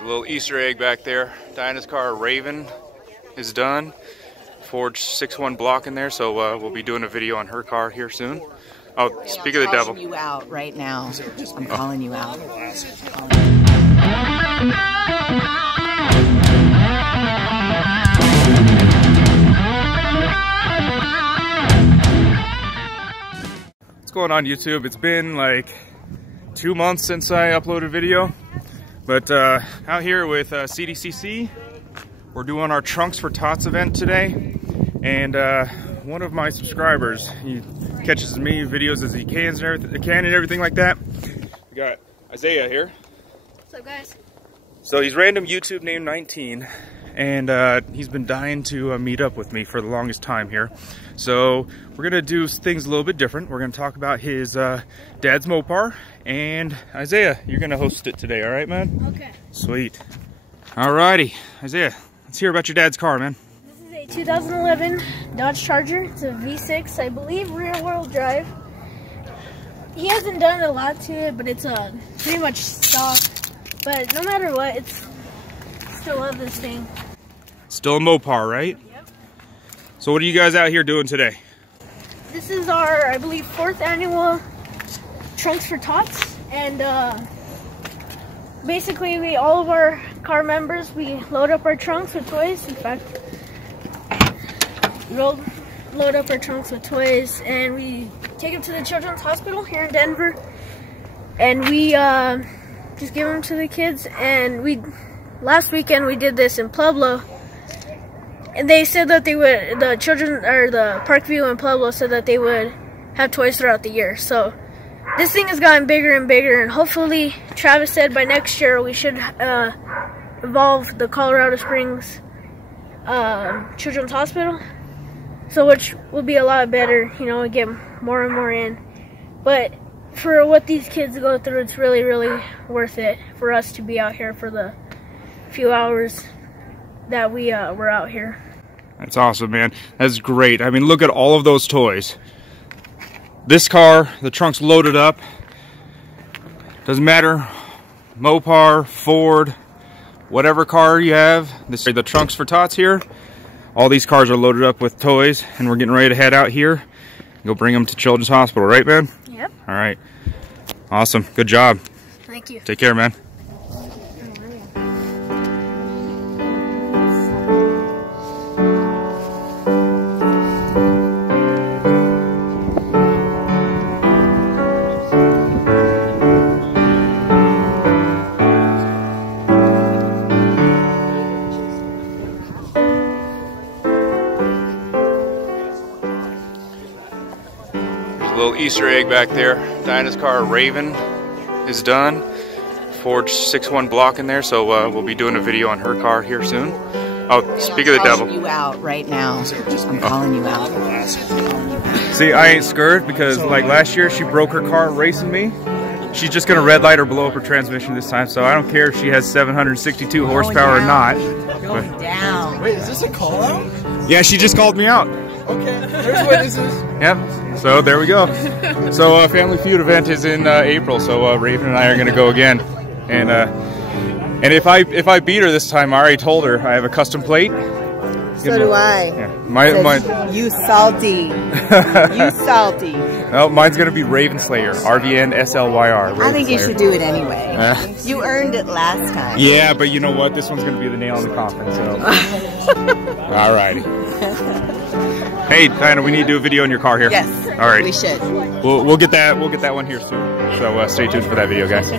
There's a little Easter egg back there. Diana's car, Raven, is done. Forged 6-1 block in there, so we'll be doing a video on her car here soon. Oh, speak of the devil. I'm calling you out right now. I'm calling you out. What's going on, YouTube? It's been like 2 months since I uploaded a video, but out here with CDCC, we're doing our Trunks for Tots event today, and one of my subscribers, he catches as many videos as he can and everything like that. We got Isaiah here. What's up, guys? So he's random YouTube named 19, and he's been dying to meet up with me for the longest time here. So we're gonna do things a little bit different. We're gonna talk about his dad's Mopar, and Isaiah, you're gonna host it today, all right, man? Okay. Sweet. Alrighty, Isaiah, let's hear about your dad's car, man. This is a 2011 Dodge Charger. It's a V6, I believe, rear-wheel drive. He hasn't done a lot to it, but it's pretty much stock. But no matter what, it's still love this thing. Still a Mopar, right? Yep. So what are you guys out here doing today? This is our, I believe, 4th annual Trunks for Tots, and basically all of our car members, we load up our trunks with toys. In fact, load up our trunks with toys, and we take them to the Children's Hospital here in Denver, and we just give them to the kids. And last weekend we did this in Pueblo, and they said that they would, the Parkview in Pueblo said that they would have toys throughout the year. So this thing has gotten bigger and bigger, and hopefully, Travis said by next year we should evolve the Colorado Springs Children's Hospital, so which will be a lot better, you know, and get more and more in. But for what these kids go through, it's really, really worth it for us to be out here for the few hours that we were out here. That's awesome, man. That's great. I mean, look at all of those toys. This car, the trunk's loaded up. Doesn't matter, Mopar, Ford, whatever car you have. The Trunks for Tots here. All these cars are loaded up with toys, and we're getting ready to head out here and go bring them to Children's Hospital, right, man? Yep. All right. Awesome. Good job. Thank you. Take care, man. Little Easter egg back there. Diana's car, Raven, is done. Forged 6-1 block in there, so we'll be doing a video on her car here soon. Oh, speak of the devil. I'm calling you out right now. I'm calling you out. See, I ain't scared because like last year she broke her car racing me. She's just gonna red light or blow up her transmission this time, so I don't care if she has 762 horsepower or not. Going down. Wait, is this a call out? Yeah, she just called me out. Okay, there's witnesses. Yep. So there we go. So Family Feud event is in April. So Raven and I are gonna go again, and if I beat her this time, I already told her I have a custom plate. So do I. Yeah. Mine. You salty. You salty. No, mine's gonna be Raven Slayer. RVN SLYR. I think you should do it anyway. You earned it last time. Yeah, but you know what? This one's gonna be the nail in the coffin. So. Alrighty. Hey, Diana, we need to do a video in your car here. Yes. All right. We should. We'll get that one here soon. So stay tuned for that video, guys.